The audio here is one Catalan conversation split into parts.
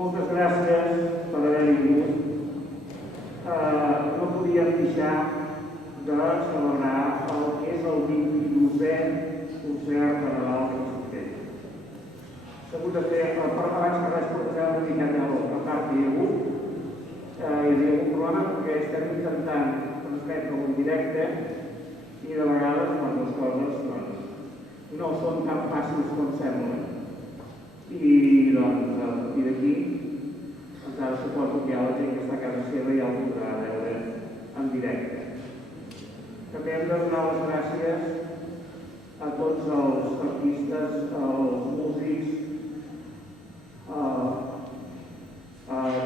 Moltes gràcies per haver vingut. No podíem deixar de celebrar el que és el 22è concert de Nadal de Cistell. S'ha hagut de fer, abans que res, per una mica de retard que hi ha hagut. Hi havia un problema perquè estem intentant transmetre-ho en directe i de vegades les coses no són tan fàcils com semblen. I doncs, a partir d'aquí, encara suposo que hi ha la gent que està a casa seva i ja el podrà veure en directe. També hem de donar les gràcies a tots els artistes, als músics, a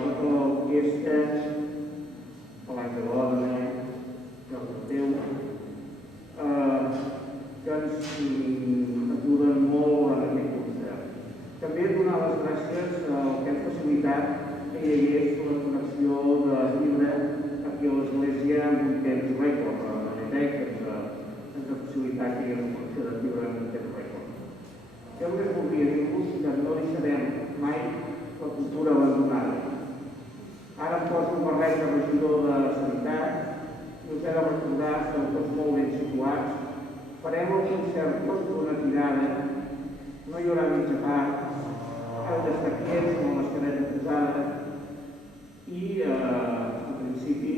tota l'orquestra, a l'Àngel Òdena, Joan Mateu, que ens ajuden molt en aquest concert. També donar les gràcies al que hem facilitat que hi hagués la connexió de llibre aquí a l'església amb un temps rècord, a la Manetec, que ens ha facilitat que hi hagués la connexió de llibre amb un temps rècord. Jo només voldria dir-vos que no deixarem mai la cultura abandonada. Ara em poso un barret de regidor de Sanitat i us he de recordar, esteu tots molt ben situats. Farem el concert tot d'una tirada, no hi haurà mitja part, heu d'estar quiets amb la mascareta posada i, en principi,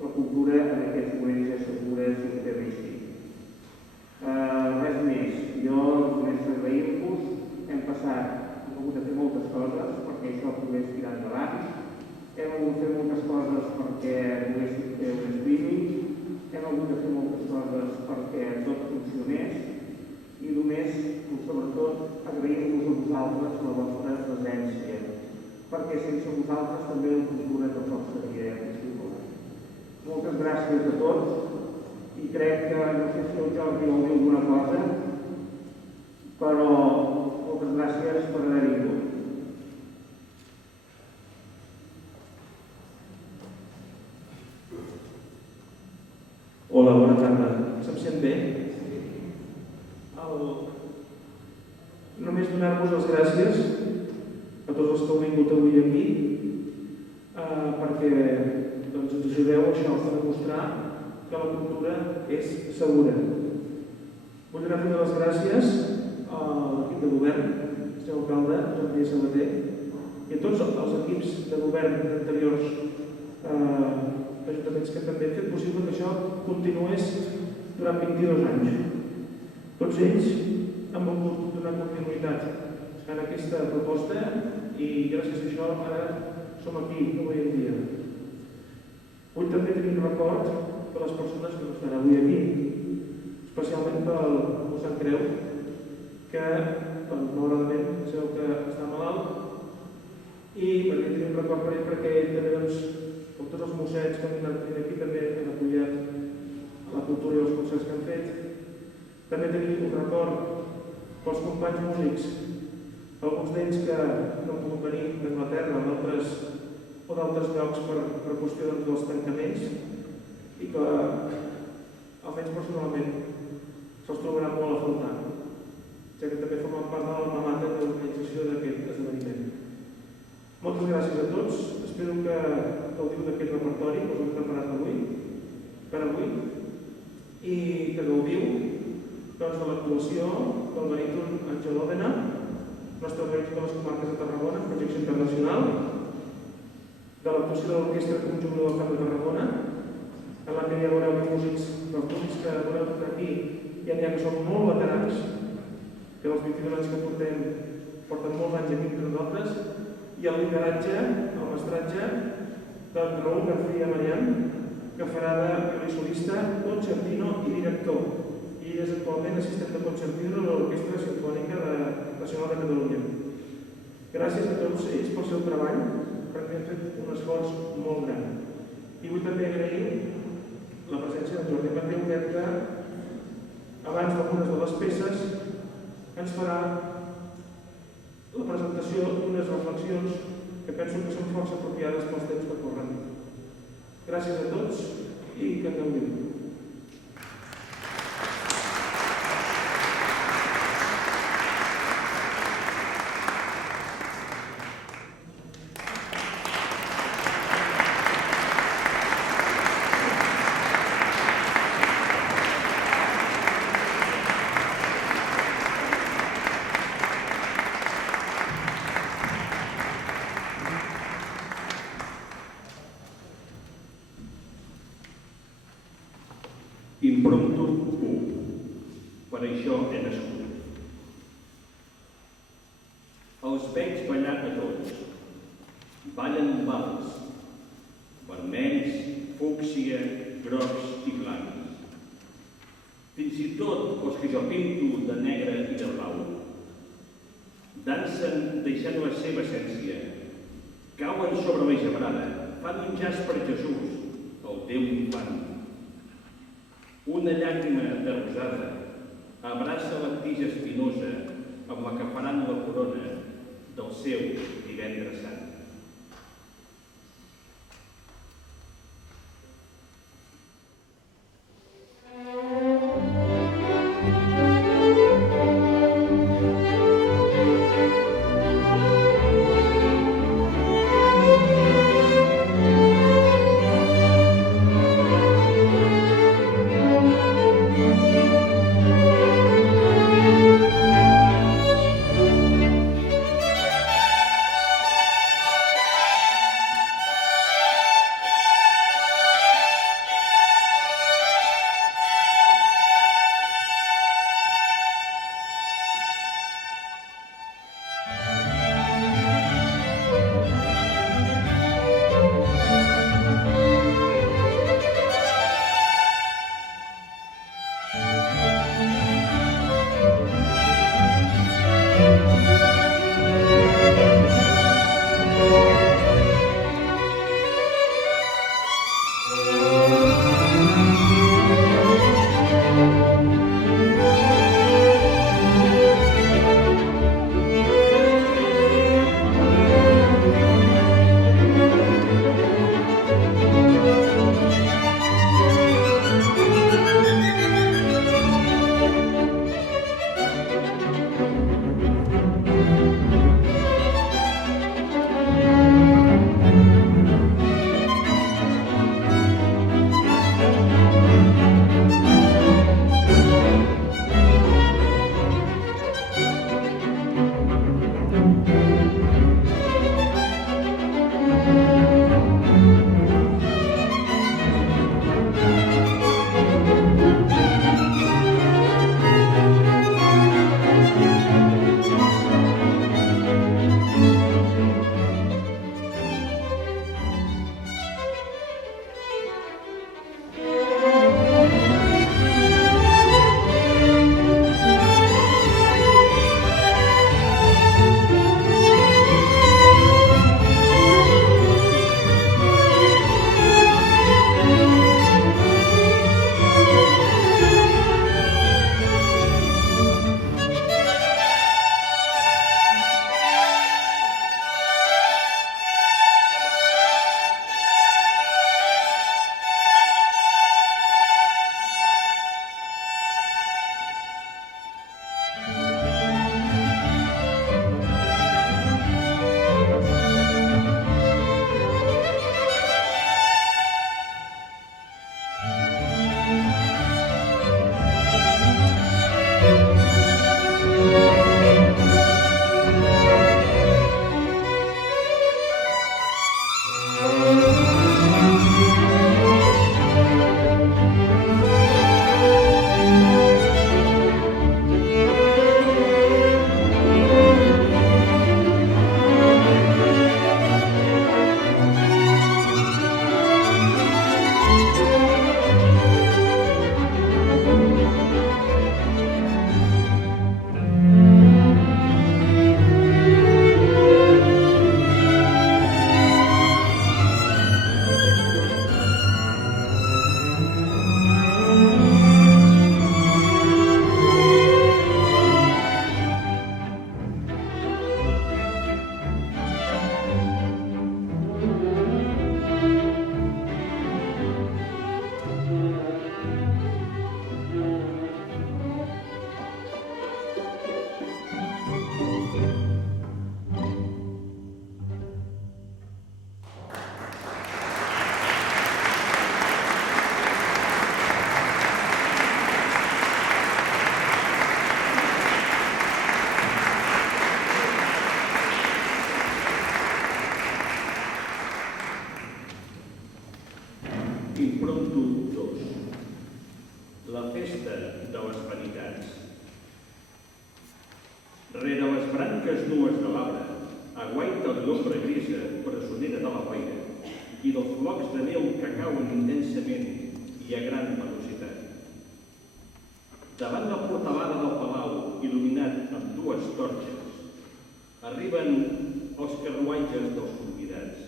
la cultura en aquests moments és segura si ho fem així. Res més. Jo només agrair-vos. Hem hagut de fer moltes coses perquè això pogués tirar endavant. Hem hagut de fer moltes coses perquè poguéssim fer un streaming. Hem hagut de fer moltes coses perquè tot funcionés i només, sobretot, agrair-vos a vosaltres la vostra presència, perquè sense vosaltres també la cultura tampoc seria possible. Moltes gràcies a tots i crec que, no sé si el Jordi vol dir alguna cosa, però moltes gràcies per haver vingut. Hola, bona tarda. Se'm sent bé? Només donar-vos les gràcies a tots els que heu vingut avui aquí perquè ens ajudeu a això, a demostrar que la cultura és segura. Vull donar també les gràcies a l'equip de govern, el senyor alcalde, Josep Maria Sabater, i a tots els equips de govern d'anteriors ajuntaments que també han fet possible que això continués durant 22 anys. Tots ells han volgut donar continuïtat en aquesta proposta i gràcies a això ara som aquí avui en dia. Vull també tenir un record per les persones que no estan avui aquí, especialment pel mossèn Creu, que malauradament sabeu que està malalt i m'agradaria tenir un record per ell perquè ell també, com tots els mossens que han anat aquí, també han apoyat la cultura i els concerts que han fet. També tenim un record pels companys músics, alguns d'ells que no han pogut venir d'Anglaterra o d'altres llocs per qüestió dels tancaments i que, almenys personalment, se'ls trobarà molt a faltar, ja que també formen part de l'alma mater de l'organització d'aquest esdeveniment. Moltes gràcies a tots. Espero que gaudiu d'aquest repertori que us hem preparat per avui i que gaudiu de l'actuació del baríton Àngel Òdena, nostre baríton de les comarques de Tarragona, projecció internacional, de l'actuació de l'Orquestra Conjunt del Camp de Tarragona, en la que ja veureu músics dels músics que veureu tot aquí, ja n'hi ha que són molt veterans, que dels 22 anys que porten molts anys aquí entre nosaltres, i el lideratge, el mestratge d'en Raúl García Marián, que farà de violí solista, concertino i director. I és actualment assistent de concertino de l'Orquestra Simfònica Nacional de Catalunya. Gràcies a tots ells pel seu treball, perquè han fet un esforç molt gran. I vull també agrair la presència de Jordi Mateu, que algunes de les peces, ens farà la presentació d'unes reflexions que penso que són força apropiades pels temps que corren. Gràcies a tots i que aneu bé. Impromptu 1. Per això he nascut. Els veig ballar a tots. Ballen vals, vermells, fúcsia, grocs i blancs. Fins i tot els que jo pinto de negre i de blau. Dansen deixant la seva essència. Cauen sobre la gebrada, fan un jazz per Jesús, el Déu infant. Una llàgrima de rosada abraça la tija espinosa amb la que faran la corona del seu divendres sant. branques nues de l'arbre aguaita l'ombra grisa presonera de la boira i dels flocs de neu que cauen intensament i a gran velocitat. Davant la portalada del palau, il·luminat amb dues torxes, arriben els carruatges dels convidats.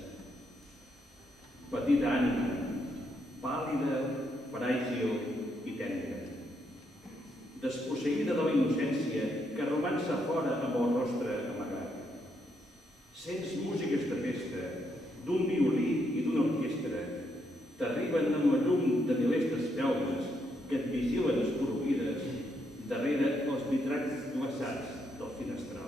Petita ànima, pàl·lida, fràgil i tèndra, desposseïda de la innocència que romança fora amb el rostre amagat. Sents músiques de festa, d'un violí i d'una orquestra, t'arriben amb la llum de milers d'espelmes que et vigilen esporuguides darrere els vitrats glaçats dels finestrals.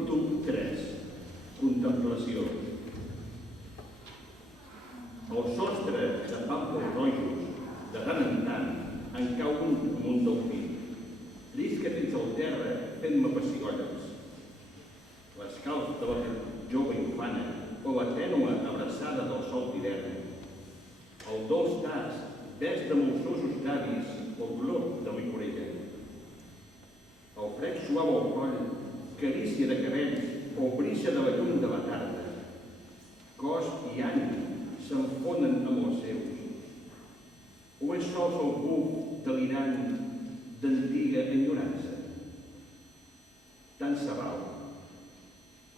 Virtut 3. Contemplació. El sostre de pàmpols rojos, de tant en tant, en cau un amunt del pit. Llisca fins al terra fent-me pessigolles. L'escalf de la jove infana o la tènua abraçada del sol d'hivern. El dolç tas ves de molsosos llavis o glop de licorella. El fred suau al coll, carícia de cabells o brisa de la llum de la tarda. Cos i ànim s'enfonen amb els seus. O és sols el buf delirant d'antiga enyorança? Tant se val.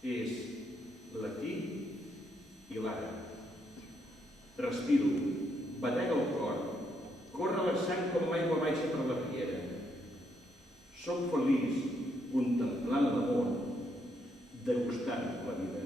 És l'aquí i l'ara. Respiro, batega el cor, corre la sang com l'aigua baixa per la riera. Soc feliç contemplant l'amor, degustant la vida.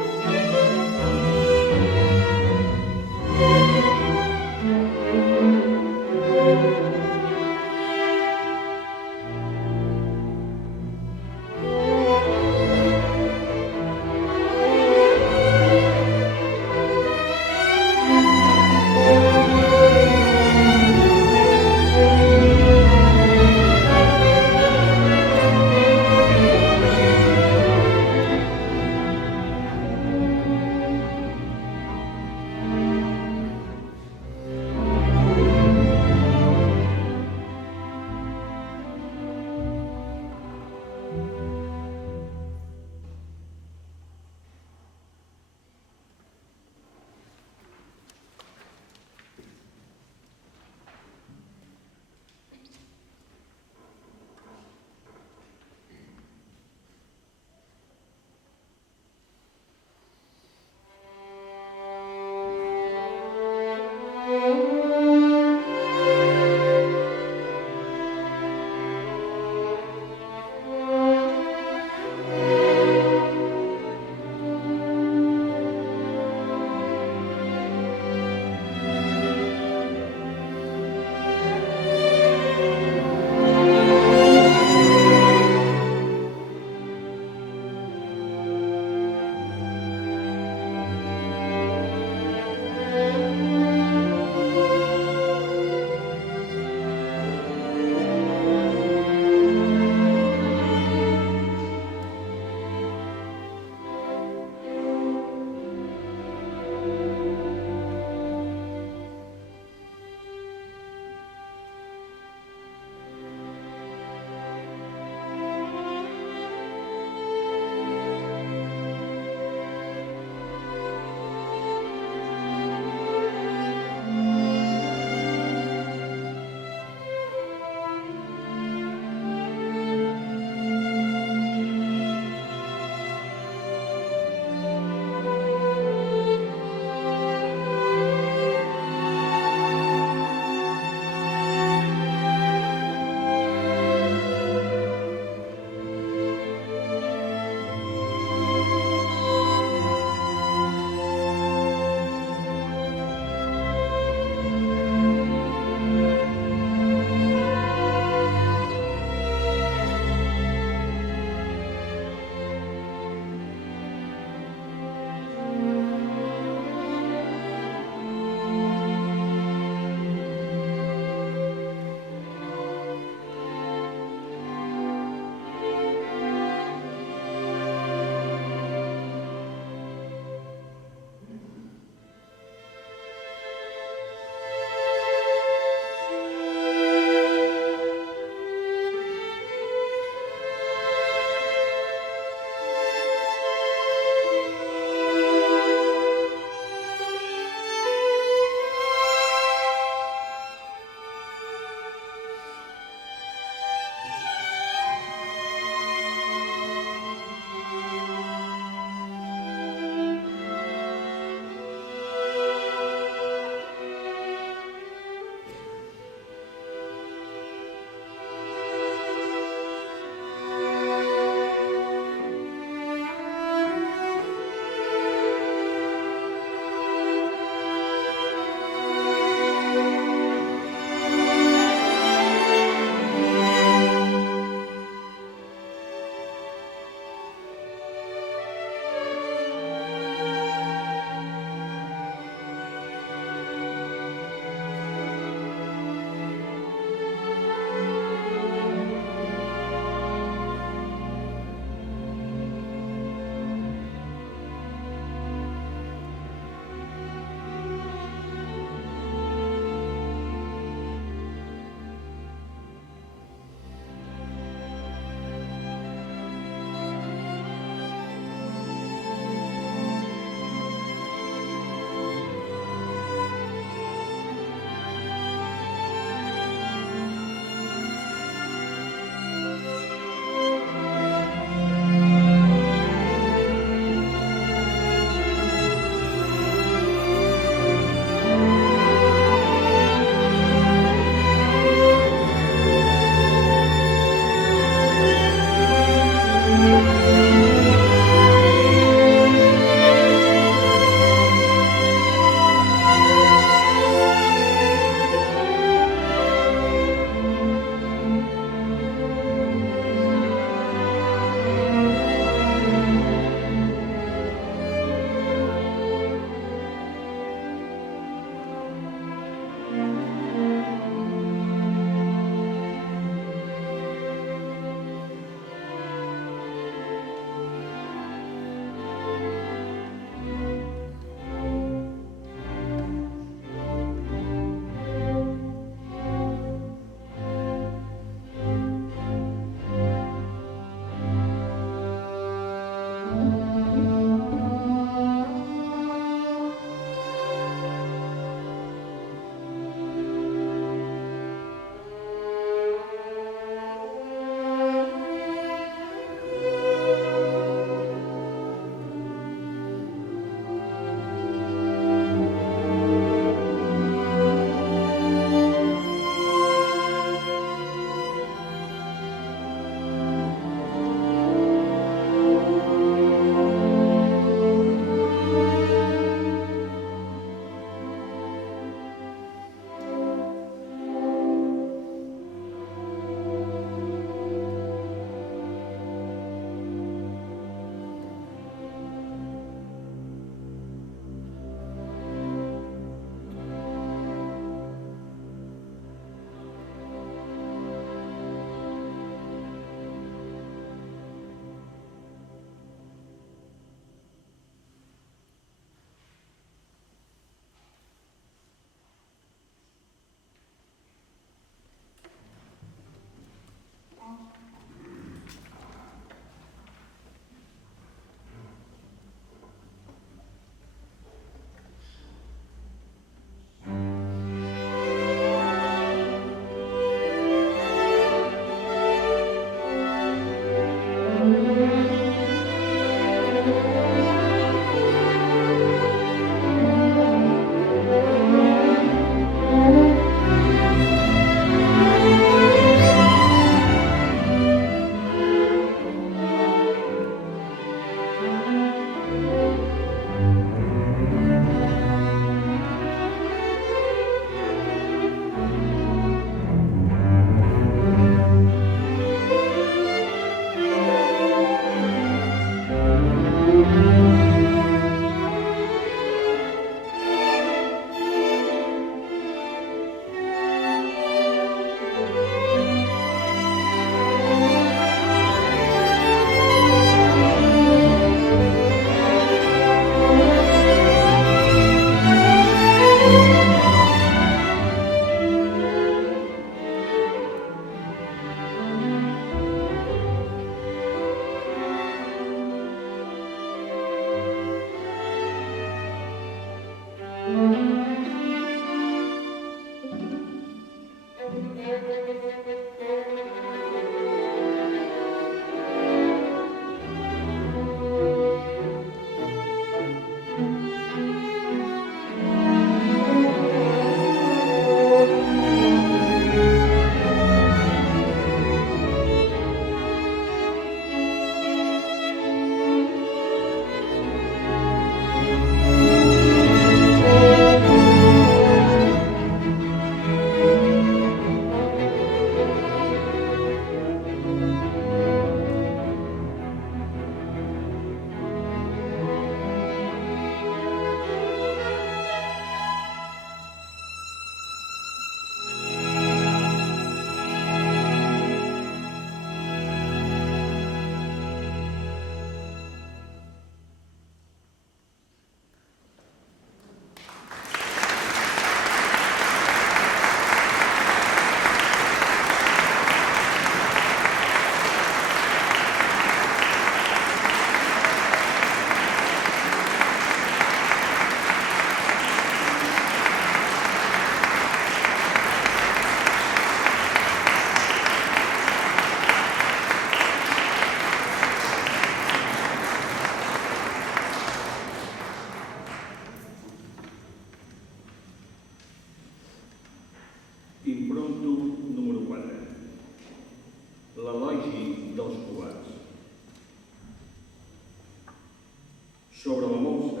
sobre la molsa,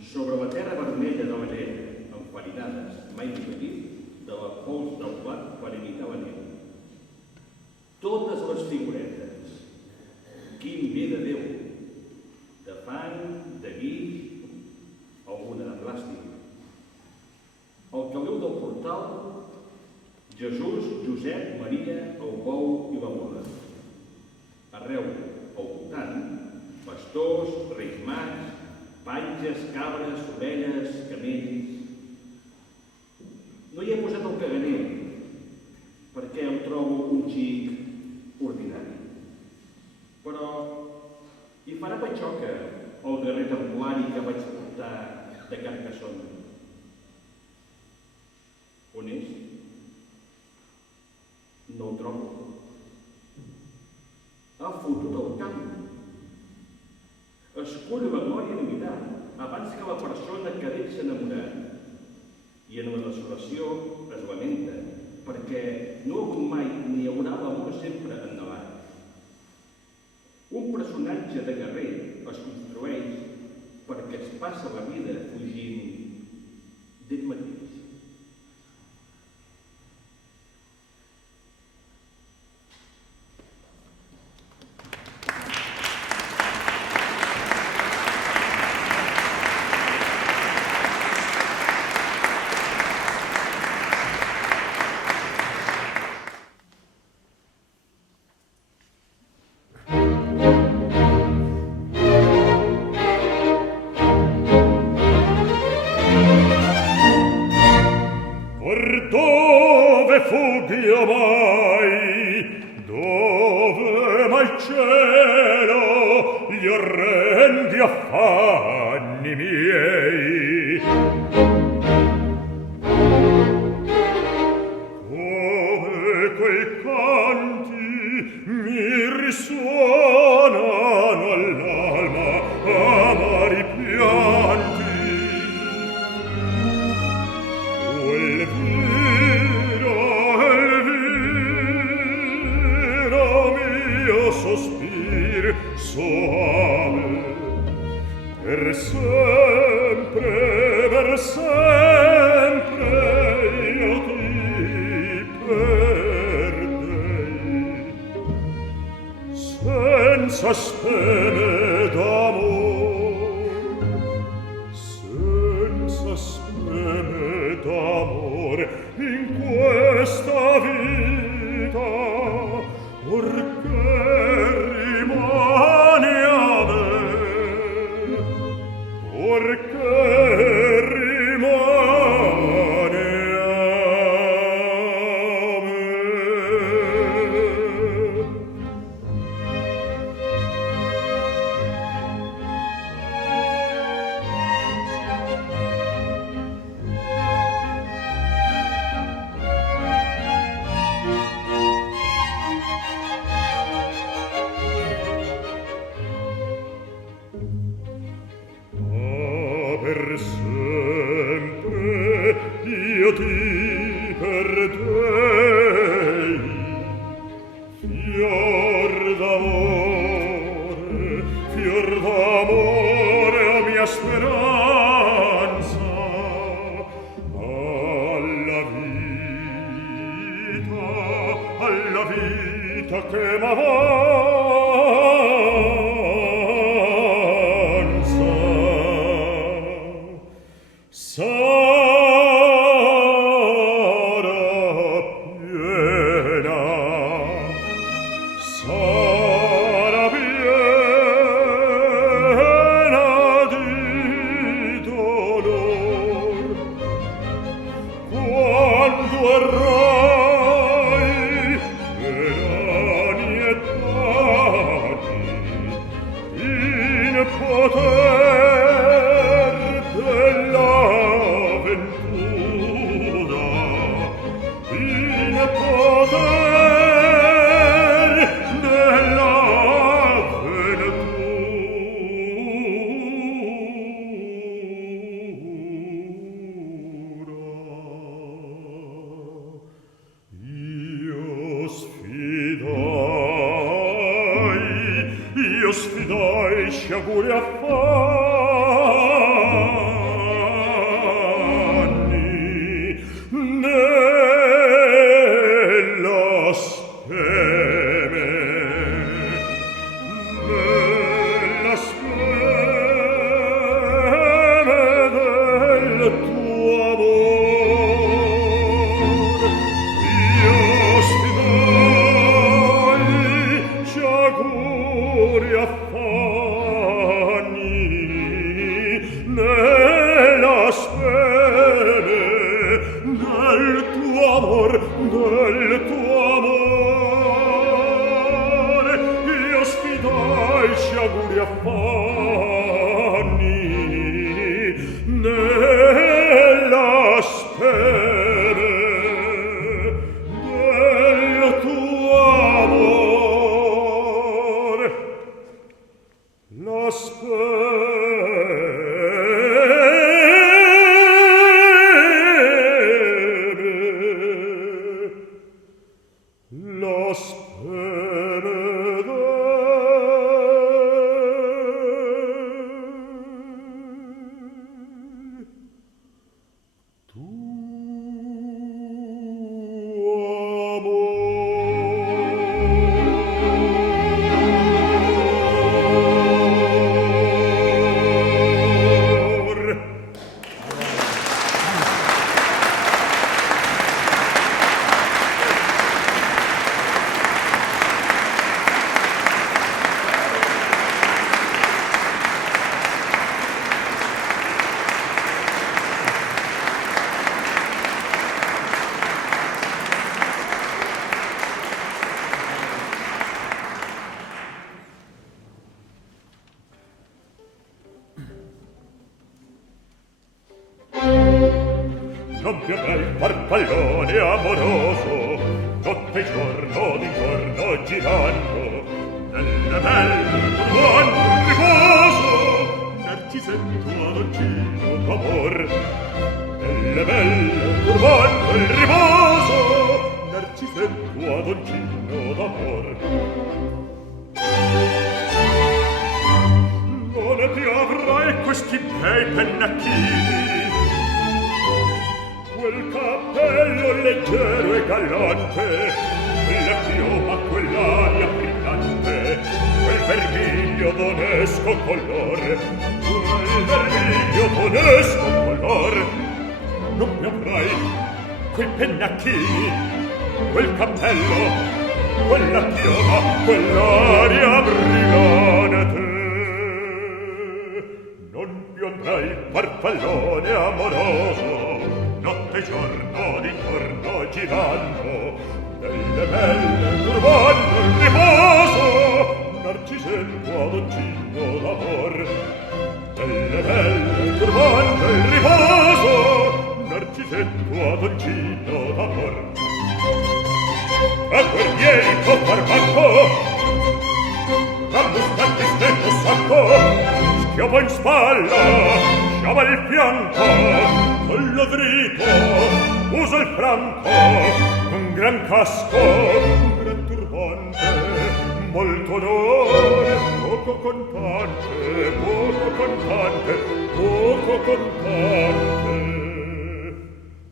sobre la terra vermella de la llera, enfarinades, mai més petit, de la pols del plat per imitar la neu. Totes les figuretes, quin bé de Déu, de fang, de guix, alguna de plàstic. Al caleu del portal, Jesús, Josep, Maria, el bou i la boda. Arreu, al voltant, pastors, reis mags, patges, cabres, ovelles, camells. No hi he posat el caganer, perquè el trobo un xic ordinari. Però hi farà patxoca el guerrer templari que vaig portar de Carcassona. On és? No el trobo. Ha fotut el camp. Escull la glòria d'imitar abans que la persona que d'ell s'ha enamorat. I en la desolació es lamenta, perquè no ha hagut mai ni haurà l'amor sempre endavant. Un personatge de guerrer es construeix perquè es passa la vida fugint d'ell mateix. Dove mai cielo gli orrendi affanni miei? Come quei canti mi risuonano all'alma amari pianti. Sospir soave per sempre io ti perdei senza speme d'amor in questa vita orché rimane a me, perché rimane a me. Per sempre io ti perdei, fior d'amore, o mia speranza, alla vita che m'avanza. Sarà piena di dolor quando errai per anni e anni in poter dell'avventura, in poter dell'avventura. Io sfidai sciaguri a fare speme, nella speme del tuo amor. Io sfidai sciaguri affanni, nella speme del tuo amor, del tuo amor. Io sfidai sciaguri affanni, nella speme del tuo amor. La non piovrai farfallone amoroso, notte e giorno di giorno girando, nelle belle turbando il riposo, Narcisetto adoncino d'amor. Nelle belle turbando il riposo, Narcisetto adoncino d'amor. Non ti avrai questi bei pennacchini, quel cappello leggero e galante, quella chioma, quell'aria brillante, quel vermiglio d'onesco color, quel vermiglio d'onesco color. Non mi avrai quei pennacchini, quel cappello, quella chioma, quell'aria brillante. Non più andrai farfallone amoroso, notte e giorno di giorno girando, nelle belle turbando il riposo, Narcisetto adoncino d'amor. Nelle belle turbando il riposo, Narcisetto adoncino d'amor. A guerrieri tuo farmacco, rammuscati stretto sacco, schiavo in spalla, sciava il fianco, collo dritto, usa il franco, un gran casco, un gran turbante, molto onore, poco contante, poco contante, poco contante.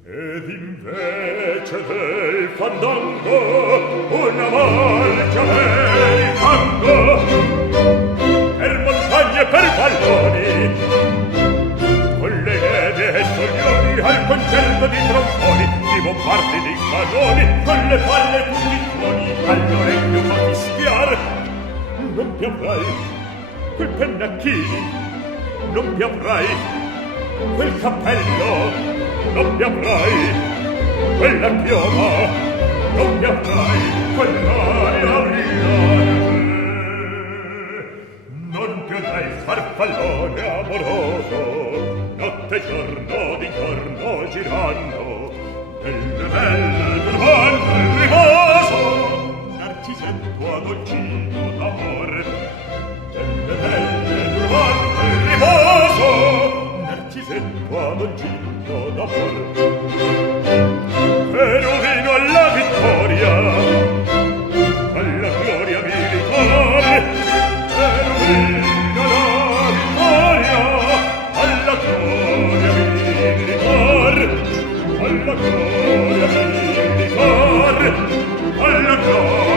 Ed invece del fandango una marcia americano, per montagne e per palloni, con le neve e soglioni al concerto di tromboni, di bombardi di cannoni, con le palle e tuttoni all'orecchio fa fischiar. Non ti avrai quei pennacchini, non ti avrai quel cappello, non ti avrai quella chioma, non ti avrai quell'aria brillante. Non ti avrai farfallone amoroso, notte e giorno di giorno girando, nelle belle turbando il riposo, Narcisetto adoncino d'amor. Nelle belle turbando il riposo, Narcisetto adoncino d'amor. Per vino alla vittoria, alla gloria militare, per vino alla vittoria, alla gloria militare, alla gloria militare, alla gloria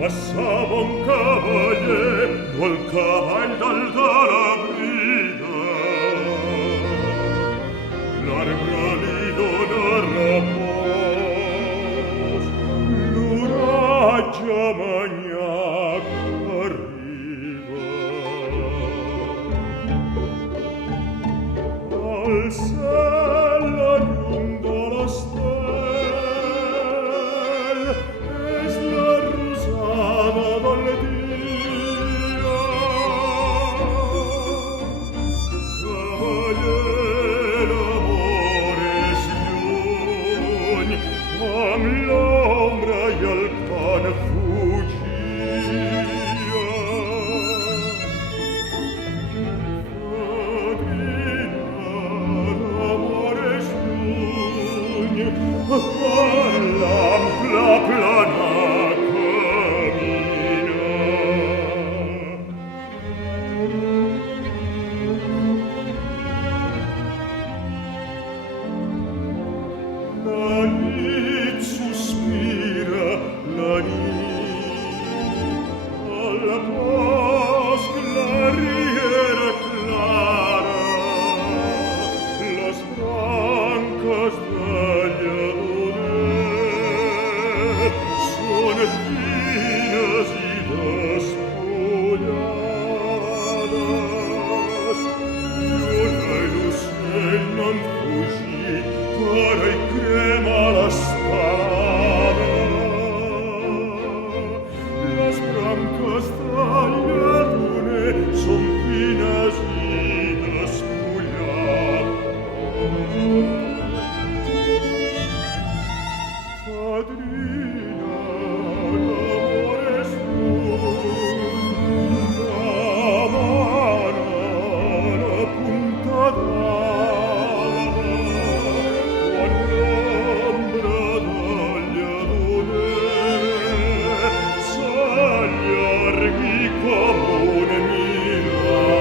Passava un cavaller, el cavall d'alta la brida. L'arbre li dona repòs, l'oratge manyac arriba. Al cel la llum de l'estel és la rosada del dia. Cavaller, l'amor és lluny, amb l'ombra i el pan fugia. L'ampla plana camina. La nit sospira, la nit, al bosc la riera clara, les branques de lledoner són fines i despullades, i l'ocell n'han fugit per i crema l'espada. Les branques de lledoner són fines i despullades. Padrina, l'amor és lluny, demana la punta d'alba, quan l'ombra del lledoner s'allargui com un miracle.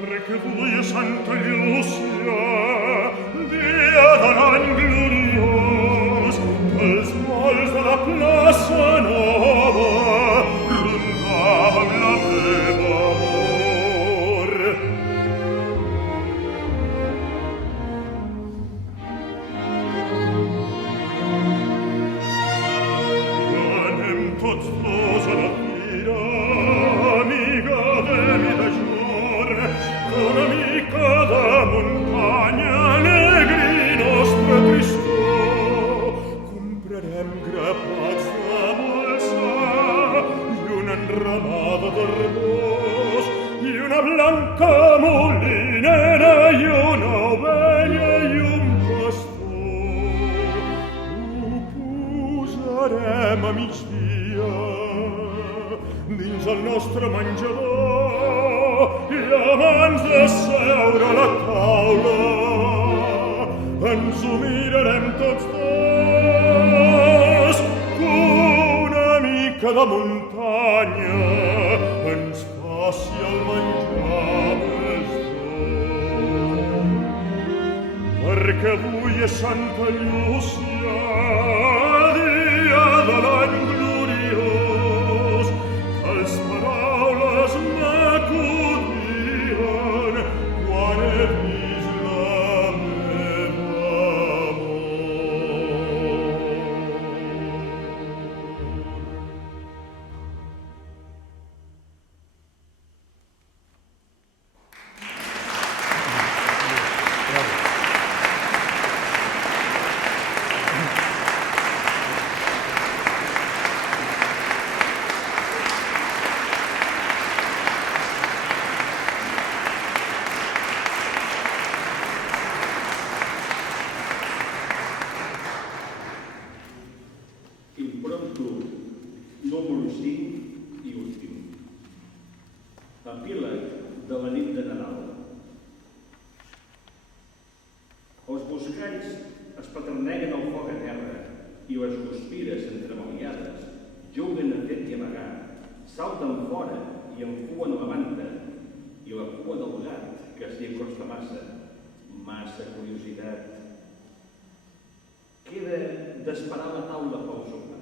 Perché voi, Santa Llúcia, dia de l'any gloriós, pels molts de la plaça nova rondàvem la meva amor. Anem tots dos a la fira, amiga de mi de jor, una mica de muntanya, alegri nostra tristor. Comprarem grapats de molsa i una enramada d'arbós i una blanca molinera i una ovella i un pastor. Ho posarem a migdia dins el nostre menjador i abans de seure a la taula ens ho mirarem tots dos, que una mica de muntanya ens faci el menjar. que avui és Santa Llúcia, dia de l'any gloriós, tals paraules m'acudien quan he vist la meva Impromptu número 5 i últim. Epíleg de la nit de Nadal. Els buscalls es paterneguen al foc a terra i les guspires entremaliades juguen a fet i amagar, salten fora i enfuen la manta i la cua del gat que s'hi acosta massa curiositat. Queda d'esperar la taula pel sopar.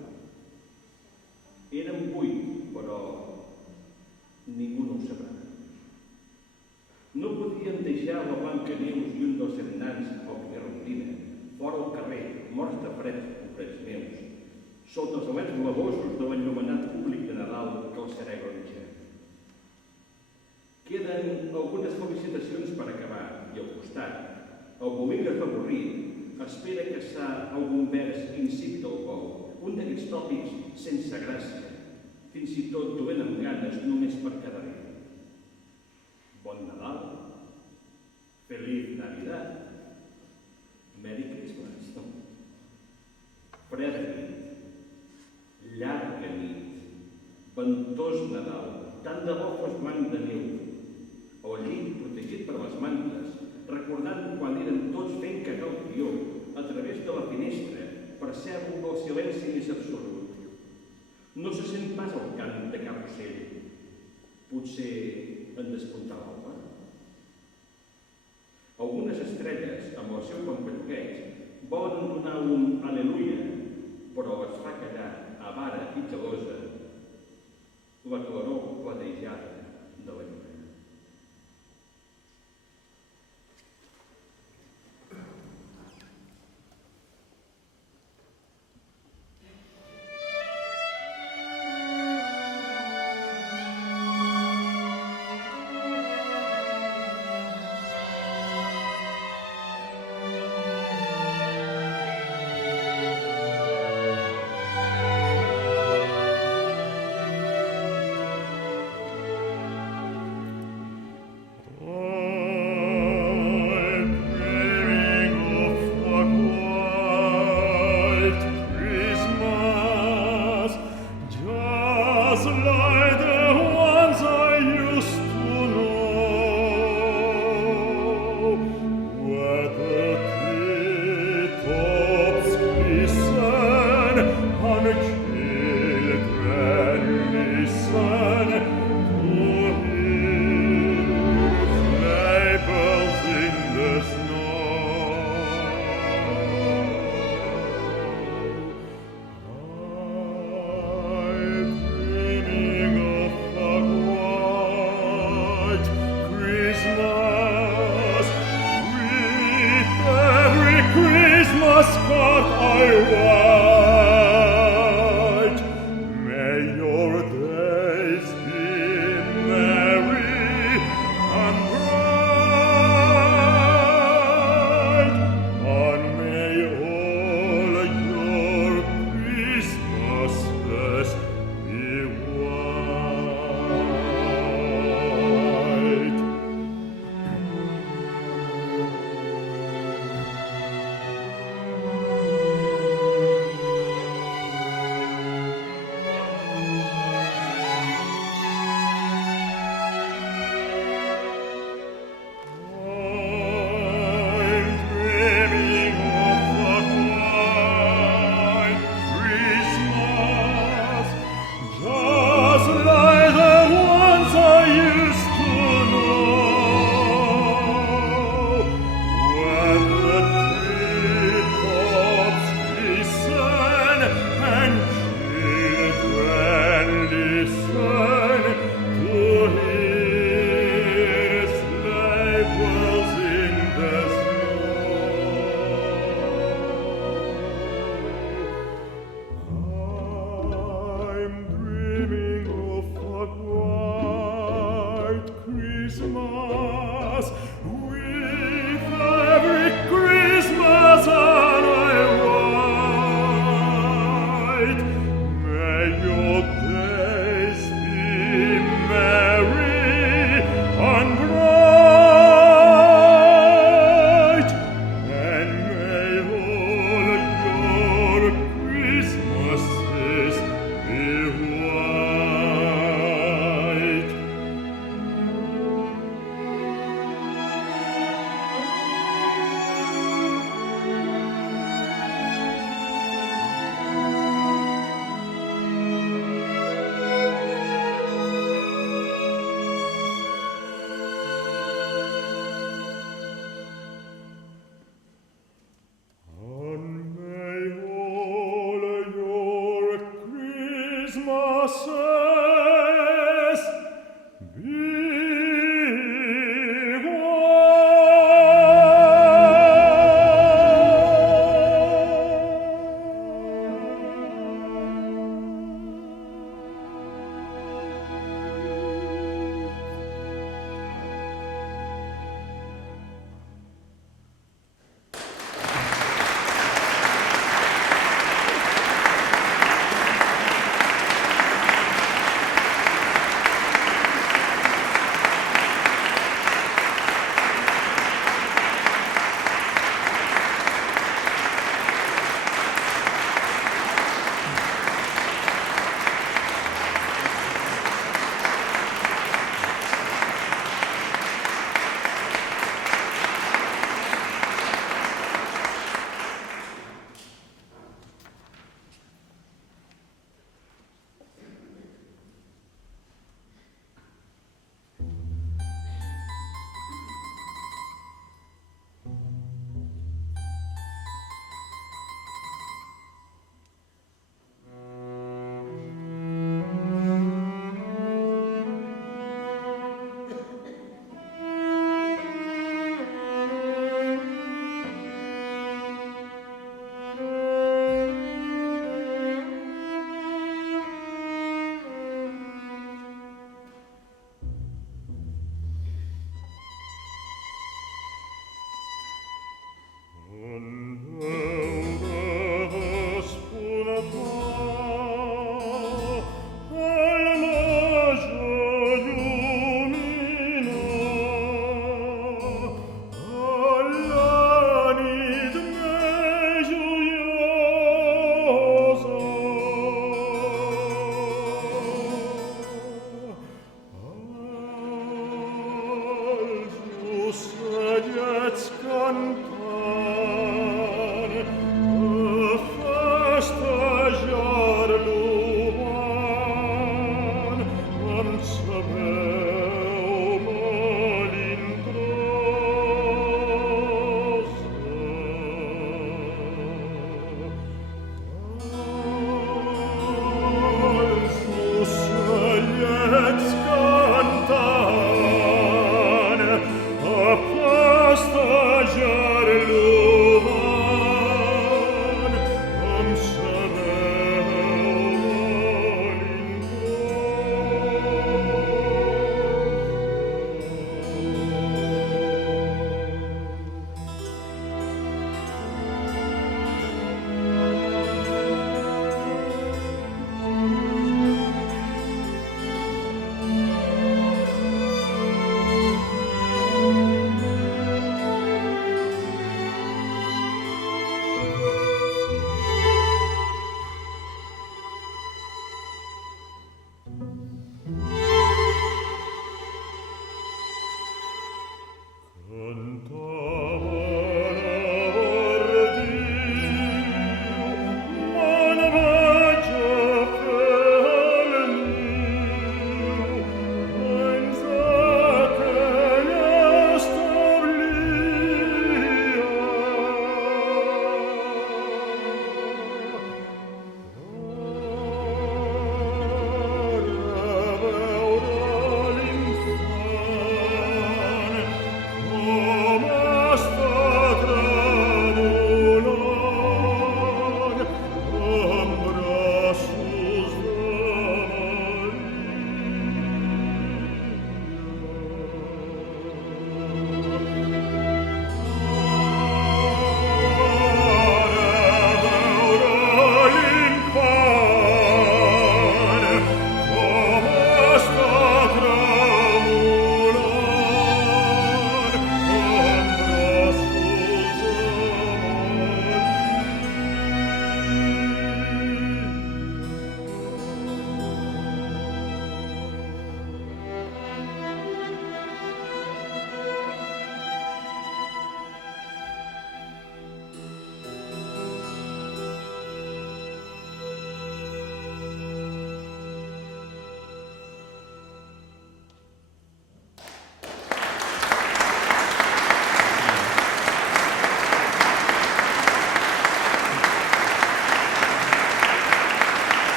Érem 8, però ningú no ho sabrà. No podíem deixar la Blancaneus i un dels nans al primer rondina, fora al carrer, morts de fred, pobrets meus, sota els alets blavosos de l'enllumenat públic de Nadal que el serè gronxa. Queden algunes felicitacions per acabar i al costat, el bolígraf avorrit espera caçar algun vers insípid al vol, un d'aquests tòpics sense gràcia, fins i tot duent amb ganes només per quedar bé. Bon Nadal, Feliz Navidad, Merry Christmas. Freda nit, llarga nit, ventós Nadal, tant de bo fos blanc de neu, el llit protegit per les mantes, recordant quan érem tots fent cagar el tió a través de la finestra per cèrvol del silenci més absolut. No se sent pas el cant de cap ocell. Potser en despuntar l'alba. Algunes estrelles, amb el seu pampallugueig, volen donar un aleluia, però es fa callar, avara i gelosa, la claror platejada de la lluna.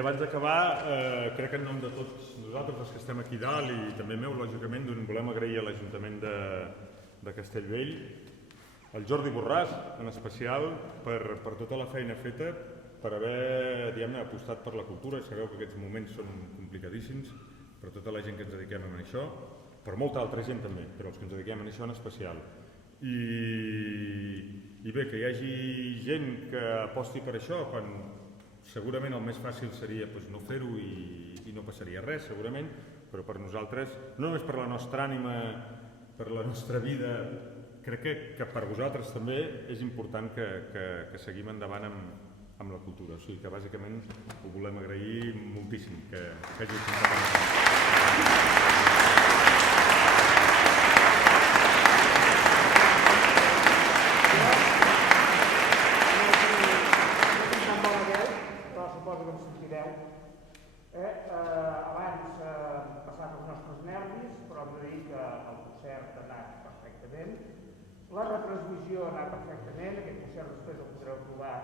abans d'acabar, crec que en nom de tots nosaltres, els que estem aquí dalt, i també meu, lògicament, volem agrair a l'Ajuntament de Castellvell, al Jordi Borràs, en especial, per tota la feina feta, per haver, diguem-ne, apostat per la cultura. Sabeu que aquests moments són complicadíssims per tota la gent que ens dediquem a això, per molta altra gent també, però els que ens dediquem a això en especial. I bé, que hi hagi gent que aposti per això, quan segurament el més fàcil seria no fer-ho i no passaria res, segurament, però per nosaltres, no només per la nostra ànima, per la nostra vida, crec que per vosaltres també és important que seguim endavant amb la cultura. O sigui que bàsicament ho volem agrair moltíssim, que hagi estat. Abans passat els nostres nervis, però hem de dir que el concert ha anat perfectament. La retransmissió ha anat perfectament, aquest concert després el podreu trobar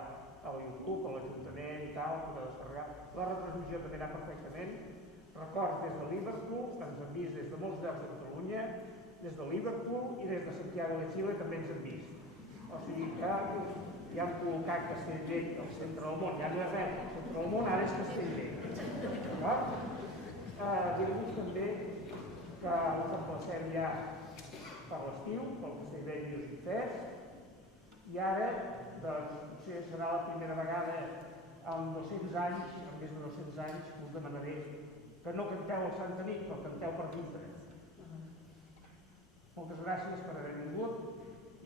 a YouTube, a l'Ajuntament i tal, podeu descarregar. La retransmissió també ha anat perfectament. Records des de Liverpool, ens han vist des de molts llocs de Catalunya, des de Liverpool i des de Santiago de Chile també ens han vist. O sigui que ja hem col·locat Castellvell al centre del món, ja no és res, el centre del món ara és Castellvell. Dir-vos també que us emplacem ja per l'estiu, pel Castellvell Music Fest, i ara, doncs, potser serà la primera vegada en 200 anys, en més de 200 anys, us demanaré que no canteu el Santa Nit, però canteu per dintre. Moltes gràcies per haver vingut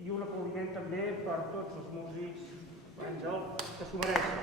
i un aplaudiment també per tots els músics, Àngel, que s'ho mereixen.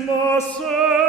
Christmas